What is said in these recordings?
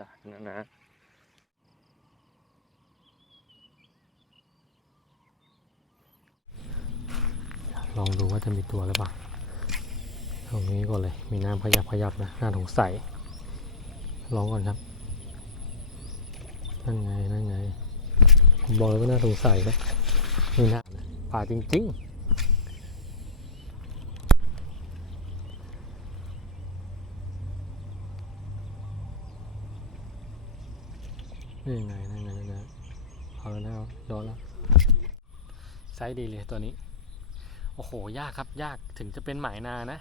นะนะลองดูว่าจะมีตัวหรือเปล่าตรงนี้ก่อนเลย มีน้ำขยับขยับนะน่าสงสัยลองก่อนครับ นั่นไง นั่นไง ผมบอกเลยว่าน่าสงสัยนะนี่นะป่าจริง ๆ นี่ไงนั่นไงนั่นไงเอาแล้วนะย้อนแล้วไซส์ดีเลยตัวนี้ โอ้โห ยากครับ ยากถึงจะเป็นหมายนานะ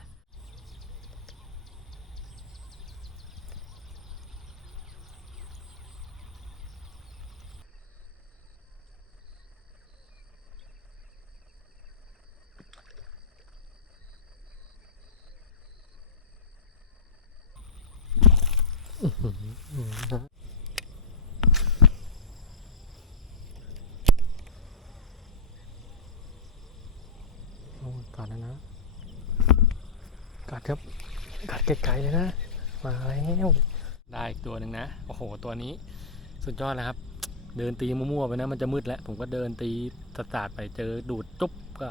โอ้กัดแล้วนะ กั ดครับกัดไกลๆเลยนะ มาแล้วได้อีกตัวหนึ่งนะ โอ้โห ตัวนี้ สุดยอดแล้วครับ เดินตีมั่วๆไปนะ มันจะมืดแล้ว ผมก็เดินตีสตาร์ทไปเจอดูดจุ๊บก็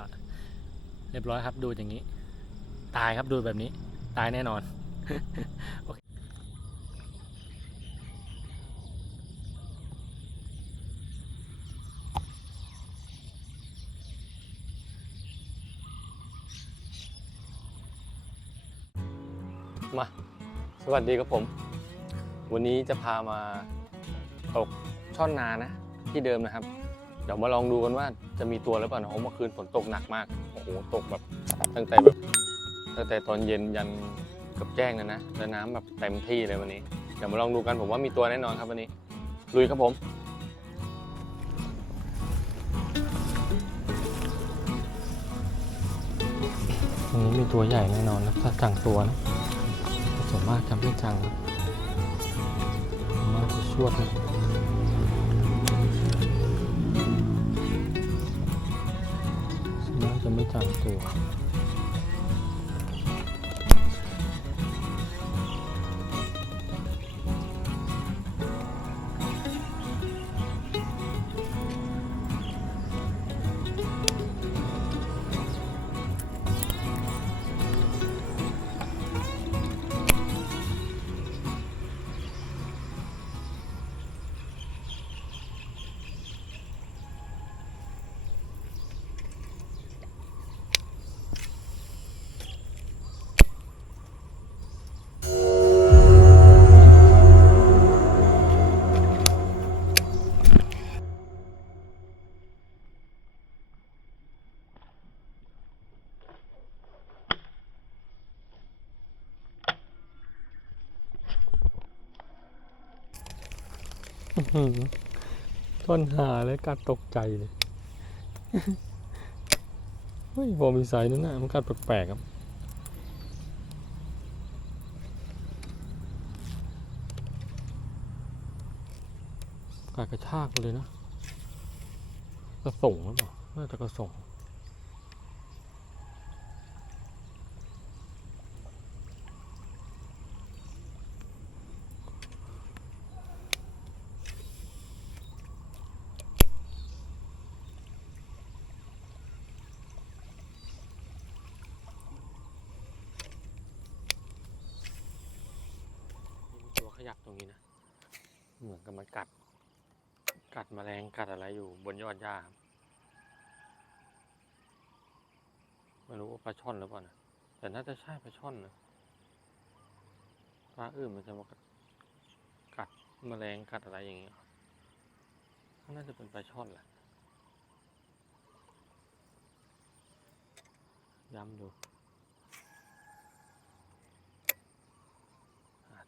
เรียบร้อยครับ ดูอย่างนี้ ตายครับดูแบบนี้ ตายแน่นอน วัสดีครับผม วันนี้จะพามาตกช่อนนานะที่เดิมนะครับ เดี๋ยวมาลองดูกันว่าจะมีตัวหรือเปล่านะเพราะเมื่อคืนฝนตกหนักมากโอ้โหตกแบบตั้งแต่แบบตั้งแต่ตอนเย็นยันกับแจ้งเลยนะแล้วน้ำแบบเต็มที่เลยวันนี้ เดี๋ยวมาลองดูกันผมว่ามีตัวแน่นอนครับวันนี้ลุยครับผมตรงนี้มีตัวใหญ่แน่นอนนะถ้าจังตัวนะ ส่วนมากจะไม่จังมากจะชวดนะส่วนมากจะไม่จังตัว ต้นหาเลยกัดตกใจเลยเฮ้ยพอมีสายนั่นนะมันกัดแปลกๆครับกัดกระชากไปเลยนะกระส่งหรือเปล่าน่าจะกระส่ง มีตัวขยับตรงนี้นะ เหมือนกับมันกัด กัดแมลง กัดอะไรอยู่บนยอดหญ้าครับไม่รู้ว่าปลาช่อนหรือเปล่านะแต่น่าจะใช่ปลาช่อนนะปลาอื่นมันจะมากัดแมลงกัดอะไรอย่างเงี้ยน่าจะเป็นปลาช่อนแหละย้ำดู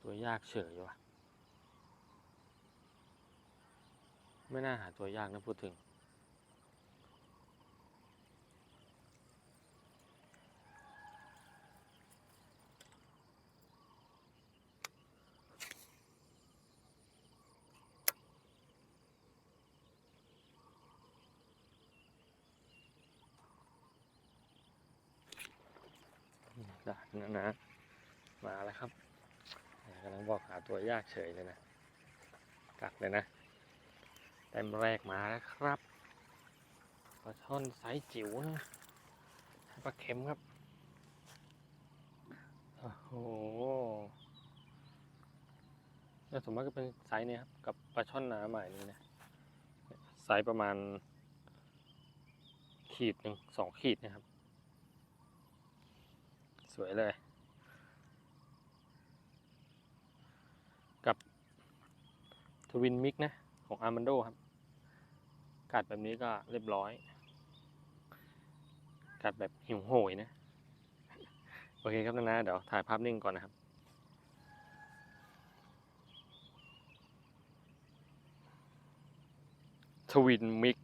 ตัวยากเฉยว่ะ ไม่น่าหาตัวยากนะพูดถึงได้นะนะ มาแล้วครับกำลังบอกหาตัวยากเฉยเลยนะกัดเลยนะ แต้มแรกมาแล้วครับปลาช่อนไซส์จิ๋วนะปลาเค็มครับ โอ้โหแล้วสมมติก็เป็นไซส์เนี้ยครับ กับปลาช่อนหนาใหม่นี่นะไซส์ประมาณ ขีดหนึ่งสองขีดนะครับ สวยเลย กับทวินมิกนะ ของอาร์มันโดครับ กัดแบบนี้ก็เรียบร้อย กัดแบบหิวโหยนะ โอเคครับนะเดี๋ยวถ่ายภาพนิ่งก่อนนะครับทวินมิก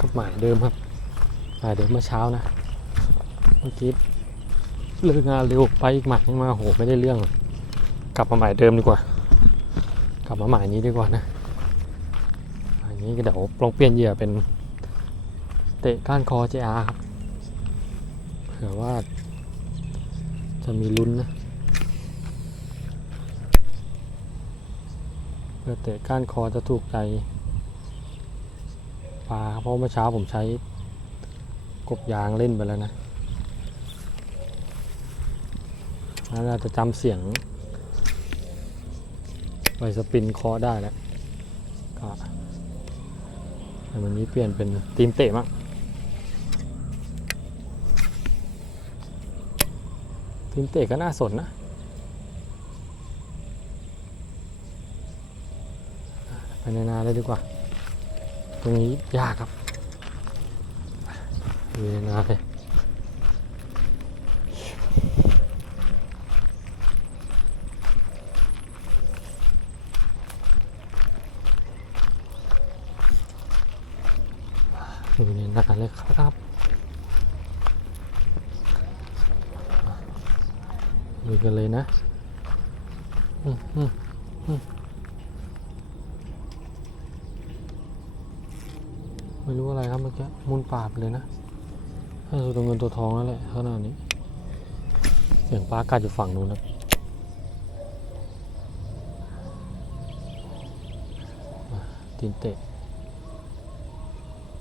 กับหมายเดิมครับหมายเดิมเมื่อเช้านะ เมื่อกี้เลิกงานเร็วไปอีกหมายนึงมาโหไม่ได้เรื่องกลับมาหมายเดิมดีกว่า กลับมาหมายนี้ดีกว่านะหมายนี้ก็เดี๋ยวลองเปลี่ยนเหยื่อเป็นเตะก้านคอ JR ครับเผื่อว่าจะมีลุ้นนะเพื่อเตะก้านคอจะถูกใจ ปลาเพราะเมื่อเช้าผมใช้กบยางเล่นไปแล้วนะน่าจะจำเสียงใบสปินคอได้แล้วก็วันนี้เปลี่ยนเป็นทีมเตะมั้งทีมเตะก็น่าสนนะไปในนาเลยดีกว่า รงนี้ยากครับดูในนาเลยดูในนาเลยครับดูกันเลยนะ อืมอืมอืม ไม่รู้อะไรครับเมื่อกี้มุนปาไปเลยนะน่าจะตัวเงินตัวทองนั่นแหละขนาดนี้ เสียงปลากัดอยู่ฝั่งนู้นนะอะตีนเตะ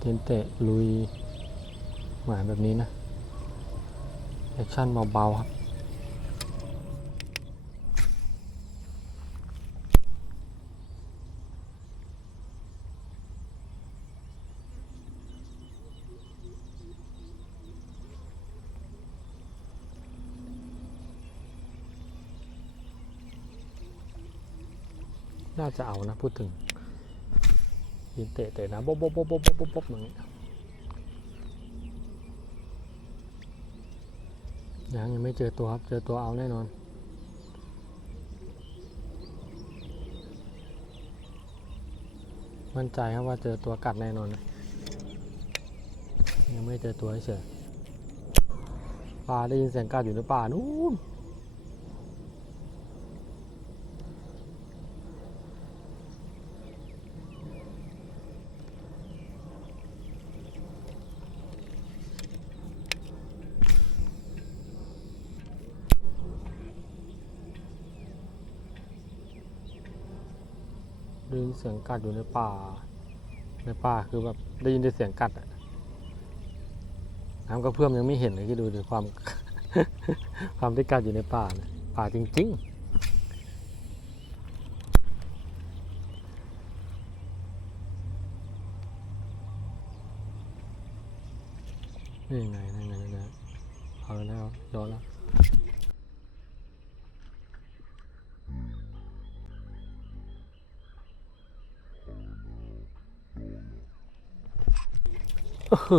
ตีนเตะลุยหมายแบบนี้นะแอคชั่นเบาๆครับ น่าจะเอานะพูดถึงยินเตะเตะนะบ๊บบ๊บบ๊บบ๊บบ๊บบ๊บบ๊บอย่างนี้ยังยังไม่เจอตัวครับ เจอตัวเอาแน่นอน มั่นใจครับว่าเจอตัวกัดแน่นอน ยังไม่เจอตัวเฉยปลาได้ยินเสียงกัดอยู่ในป่านู้น ได้ยินเสียงกัดอยู่ในป่า ในป่าคือแบบได้ยินแต่เสียงกัดอะน้ำกระเพื่อมยังไม่เห็นเลยที่ดูดิความ ความที่กัดอยู่ในป่านะป่าจริง ๆนี่ไงนี่ไงนี่ไงเอาแล้วนะย้อนแล้ว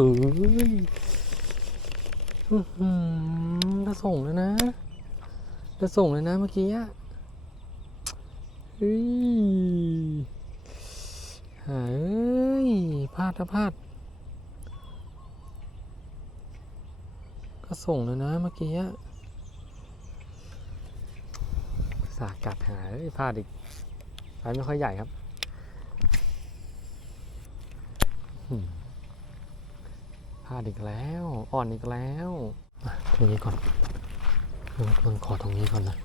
ยอื้อหือจะส่งแล้วนะ จะส่งแล้วนะเมื่อกี้อะเฮ้ยหายเอ้ยพลาดถ้าพลาด ก็ส่งแล้วนะเมื่อกี้อะสากัดหายพลาดอีกไซส์ไม่ค่อยใหญ่ครับอืม พลาดอีกแล้ว อ่อนอีกแล้วตรงนี้ก่อนเริ่มต้นขอตรงนี้ก่อนนะ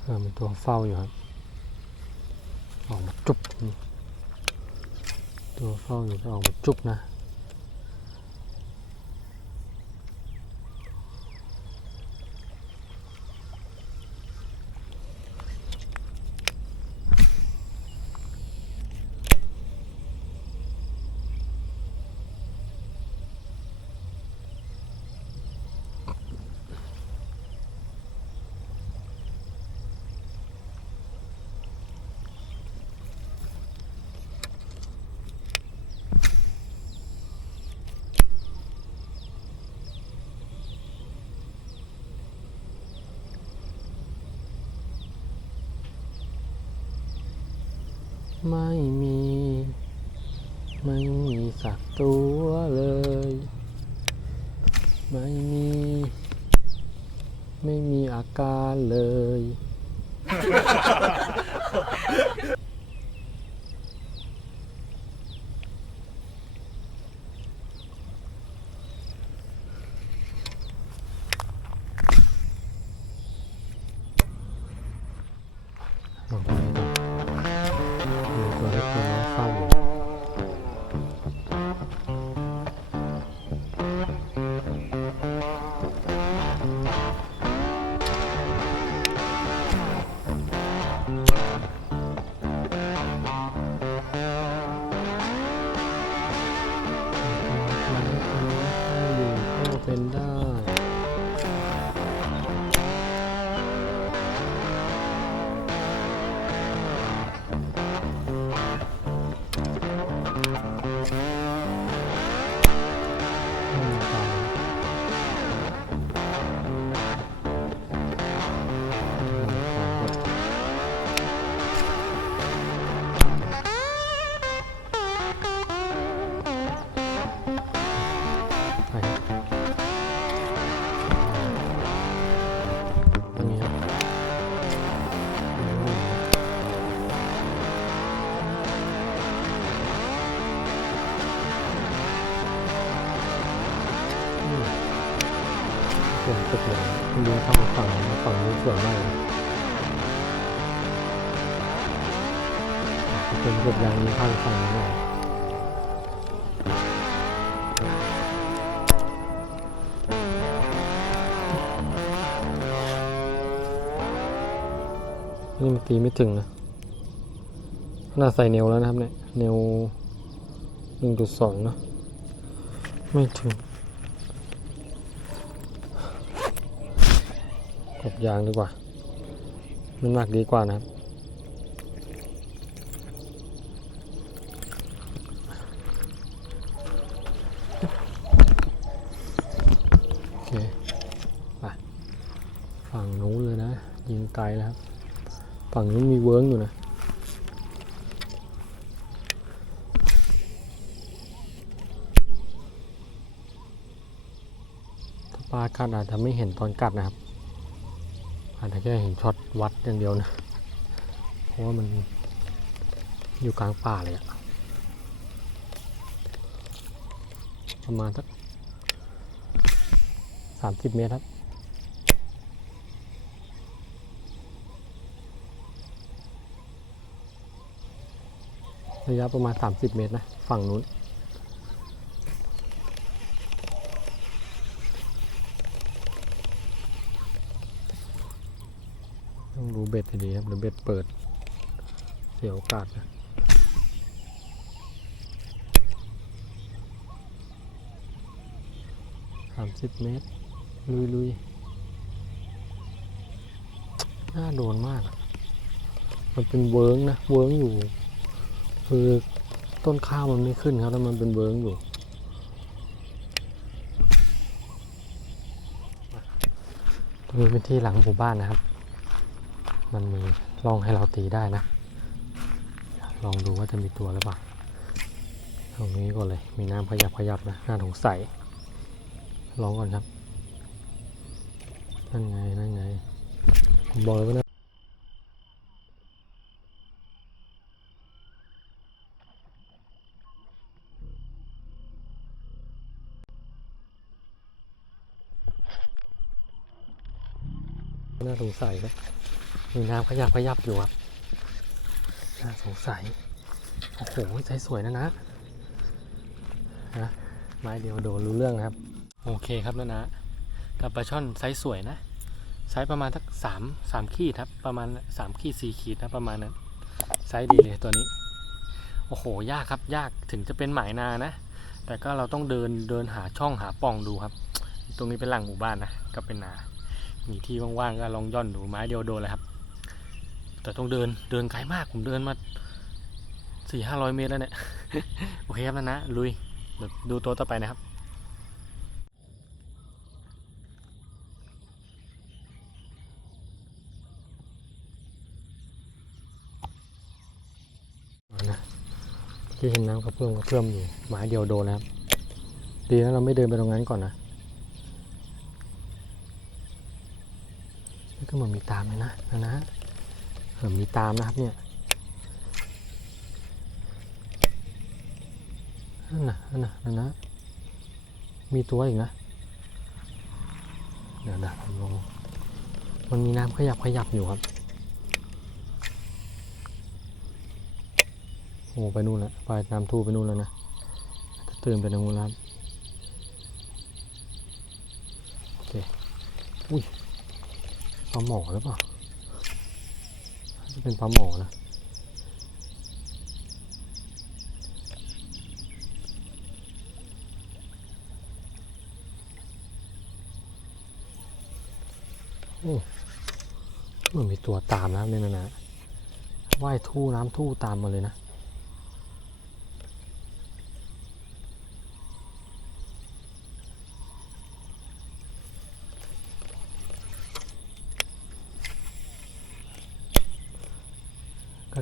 เออมันตัวเฝ้าอยู่ครับออกมาจุบตัวเฝ้าอยู่จะออกมาจุบนะ ไม่มี ไม่มีสักตัวเลย ไม่มี ไม่มีอาการเลย เป็นกบยางนี้ข้างฝั่งนี้หน่อยนี่มันตีไม่ถึงนะขนาดใส่เนวแล้วนะครับเนี่ย เนวหนึ่งจุดสองนะไม่ถึงกบยางดีกว่าน้ำหนักดีกว่านะครับ โอเค ไป ฝั่งนู้นเลยนะ ยิงไกลแล้วครับ ฝั่งนู้นมีเวิร์กอยู่นะถ้าปลากัดอาจจะไม่เห็นตอนกัดนะครับ อาจจะแค่เห็นช็อตวัดอย่างเดียวนะ เพราะว่ามันอยู่กลางป่าเลยอะประมาณสักสามสิบเมตรครับ ระยะประมาณสามสิบเมตรนะ ฝั่งนู้นต้องดูเบ็ดดีครับหรือเบ็ดเปิด เสียโอกาสนะสามสิบเมตร ลุยลุยน่าโดนมาก มันเป็นเวิร์งนะ เวิร์งอยู่ คือต้นข้าวมันไม่ขึ้นครับแล้วมันเป็นเวิร์งอยู่ตรงนี้เป็นที่หลังหมู่บ้านนะครับ มันมีร่องให้เราตีได้นะ ลองดูว่าจะมีตัวหรือเปล่า ตรงนี้ก่อนเลย มีน้ำขยับขยับนะน่าสงสัยลองก่อนครับ นั่นไง นั่นไง ผมบอกเลยว่า น่าสงสัยนะมีน้ำขยับขยับอยู่ครับน่าสงสัย โอ้โหใจสวยนะนะนะไม้เดียวโดนรู้เรื่องครับ โอเคครับนะนะกับปลาช่อนไซส์สวยนะไซส์ประมาณสักสามสามขีดครับ ประมาณสามขีดสี่ขีดนะประมาณนั้นไซส์ดีเลยตัวนี้ โอ้โห ยากครับยากถึงจะเป็นหมายนานะ แต่ก็เราต้องเดินเดินหาช่องหาป่องดูครับ ตรงนี้เป็นหลังหมู่บ้านนะก็เป็นนา มีที่ว่างๆก็ลองย่อนดูไม้เดียวโดนเลยครับ แต่ต้องเดินเดินไกลมากผมเดินมาสี่ห้าร้อยเมตรแล้วเนี่ย โอเคครับนะนะลุยเดี๋ยวดูตัวต่อไปนะครับที่เห็นน้ำกระเพื่อมกระเพื่อมอยู่หมาเดียวโดนแล้วครับ ดีนะเราไม่เดินไปตรงนั้นก่อนนะ ก็เหมือนมีตามเลยนะนะนะเหมือนมีตามนะครับเนี่ยนั่นนะนั่นนะนั่นนะมีตัวอีกนะ เดี๋ยวนะผมลงมันมีน้ำขยับขยับอยู่ครับโอ้ไปนู่นแล้วไปน้ำทูไปนู่นแล้วนะตื่นไปทางนู้นแล้วโอเคอุ้ย ปลาหมอหรือเปล่าจะเป็นปลาหมอนะโอ้เหมือนมีตัวตามนะครับเนี่ยนะนะว่ายทู่น้ำทู่ตามมาเลยนะ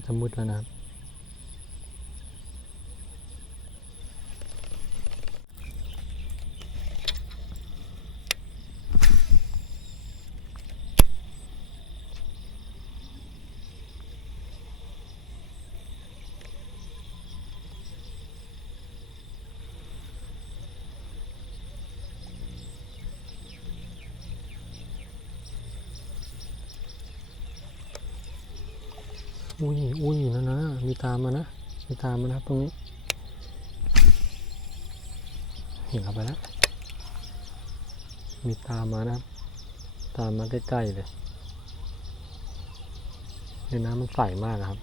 ก็จะมืดแล้วนะครับ อุ้ยอุ้ยนะนะ มีตามมานะ มีตามมานะครับตรงนี้ เห็นเข้าไปแล้ว มีตามมานะครับ ตามมาใกล้ๆเลยในน้ำมันใสมากครับ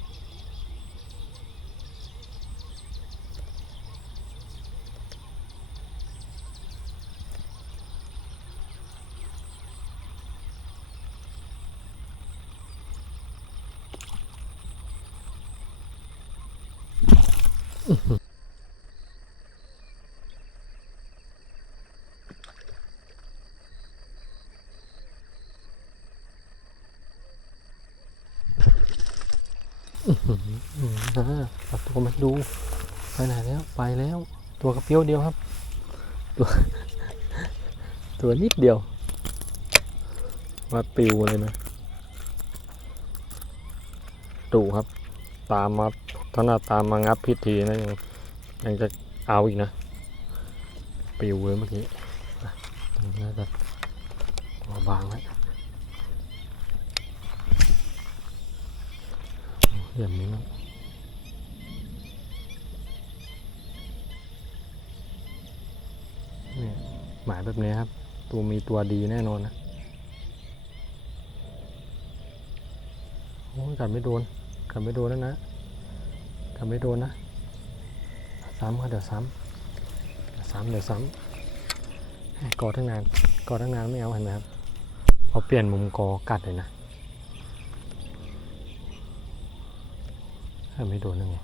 เอาตัวมาดู ไปไหนแล้ว ไปแล้ว ตัวกระเปียวเดียวครับ ตัว ตัวนิดเดียวมาปิวเลยนะดูครับ ตามมา ถ้าหน้าตามมางับพิธีนะยังยังจะเอาอีกนะปิวเลยเมื่อกี้ตรงนี้น่าจะตัวบางแล้วอย่างนี้นะนี่หมายแบบนี้ครับ ตัวมีตัวดีแน่นอนนะโอ้กัดไม่โดนกัดไม่โดนแล้วนะ กัดไม่โดนนะซ้ำก็เดี๋ยวซ้ำเดี๋ยวซ้ำเดี๋ยวซ้ำกอทั้งนานกอทั้งนานไม่เอาเห็นไหมครับพอเปลี่ยนมุมกอกัดเลยนะเอ้ยไม่โดนยังไง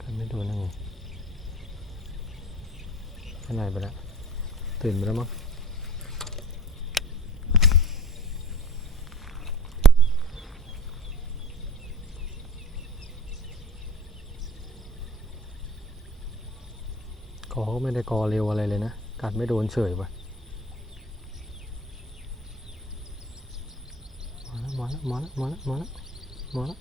กัดไม่โดนยังไงข้างในไปแล้วตื่นไปแล้วมั้ง กอก็ไม่ได้กอเร็วอะไรเลยนะ กัดไม่โดนเฉยไปมาแล้วมาแล้วมาแล้วมาแล้วมาแล้ว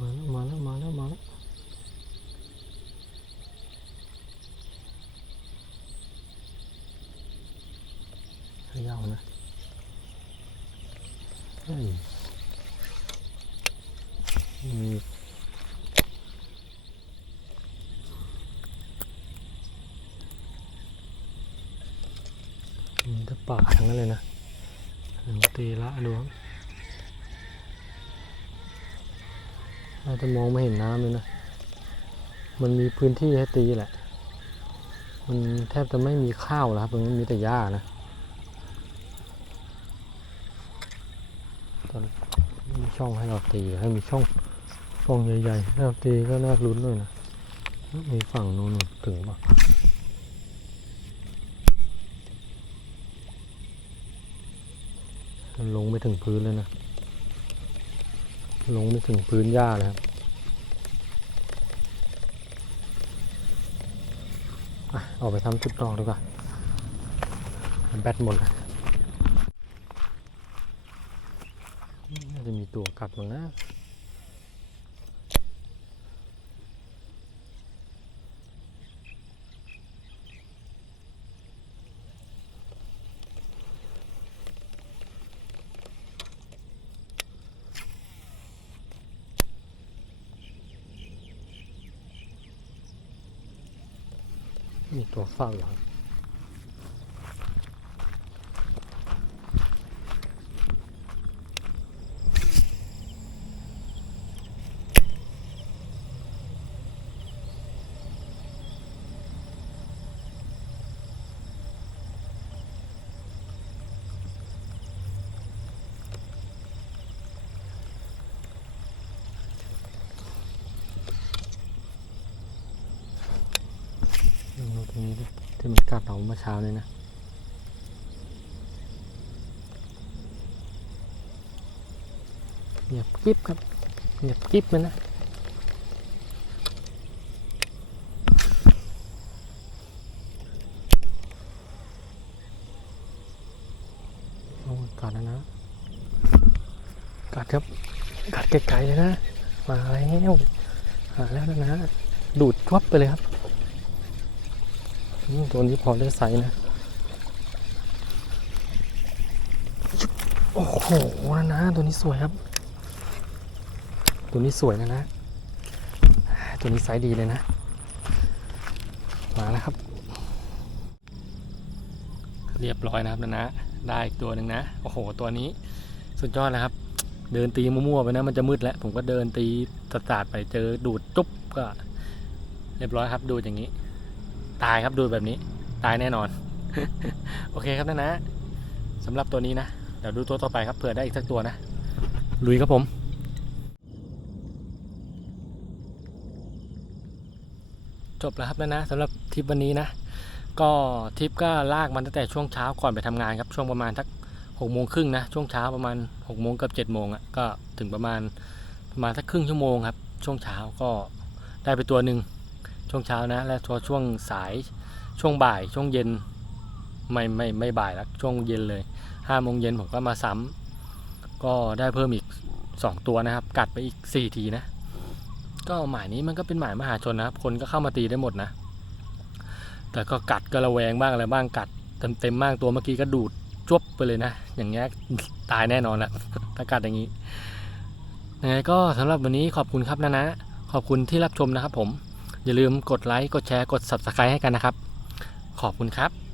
มาแล้วมาแล้วมาแล้วมาแล้วมาแล้วเขย่านะเฮ้ยมีมีแต่ ป่าทั้งนั้นเลยนะตีละดูครับน่าจะมองไม่เห็นน้ำเลยนะ มันมีพื้นที่ให้ตีแหละ มันแทบจะไม่มีข้าวแล้วครับตรงนี้มีแต่หญ้านะตอนมีช่องให้เราตีให้มีช่องช่องใหญ่ๆให้เราตีก็น่าลุ้นด้วยนะ มีฝั่งนู้นถึงป่ะมันลงไม่ ถึงพื้นเลยนะ ลงไม่ถึงพื้นหญ้าเลยครับออกไปทำจุดต่อดีกว่าแบตหมดแล้วจะมีตัวกัดมั้งนะ 放完。 กัดเราเมื่อเช้าเลยนะเงียบกริบครับเงียบกริบเลยนะโอ้กัดแล้วนะกัดครับกัดไกลๆเลยนะมาแล้วมาแล้วนะดูดทวบไปเลยครับ ตัวนี้พอได้ไซส์นะ โอ้โหนะนะตัวนี้สวยครับ ตัวนี้สวยนะนะ ตัวนี้ไซส์ดีเลยนะ มาแล้วครับ เรียบร้อยนะครับนะนะ ได้อีกตัวหนึ่งนะ โอ้โห ตัวนี้สุดยอดแล้วครับ เดินตีมั่วๆไปนะ มันจะมืดแล้ว ผมก็เดินตีตาดๆไปเจอดูดจุ๊บก็ เรียบร้อยครับ ดูอย่างนี้ ตายครับดูแบบนี้ ตายแน่นอน โอเคครับนะนะสำหรับตัวนี้นะ เดี๋ยวดูตัวต่อไปครับเผื่อได้อีกสักตัวนะ ลุยครับผม จบแล้วครับนะนะสำหรับทริปวันนี้นะ ก็ทริปก็ลากมันตั้งแต่ช่วงเช้าก่อนไปทำงานครับช่วงประมาณทักหกโมงครึ่งนะช่วงเช้าประมาณหกโมงกับเจ็ดโมงอะก็ถึงประมาณประมาณสักครึ่งชั่วโมงครับ ช่วงเช้าก็ได้ไปตัวหนึ่ง ช่วงเช้านะ และพอช่วงสายช่วงบ่ายช่วงเย็นไม่ไม่ไม่บ่ายแล้วช่วงเย็นเลยห้าโมงเย็นผมก็มาซ้ำก็ได้เพิ่มอีกสองตัวนะครับ กัดไปอีกสี่ทีนะ ก็หมายนี้มันก็เป็นหมายมหาชนนะครับ คนก็เข้ามาตีได้หมดนะ แต่ก็กัดก็ระแวงบ้างอะไรบ้างกัดเต็มเต็มบ้างตัวเมื่อกี้ก็ดูดจวบไปเลยนะ อย่างเงี้ยตายแน่นอนแหละถ้ากัดอย่างนี้ยังไงก็สำหรับวันนี้ขอบคุณครับนะนะ ขอบคุณที่รับชมนะครับผม อย่าลืมกดไลค์ กดแชร์ กด subscribe ให้กันนะครับ ขอบคุณครับ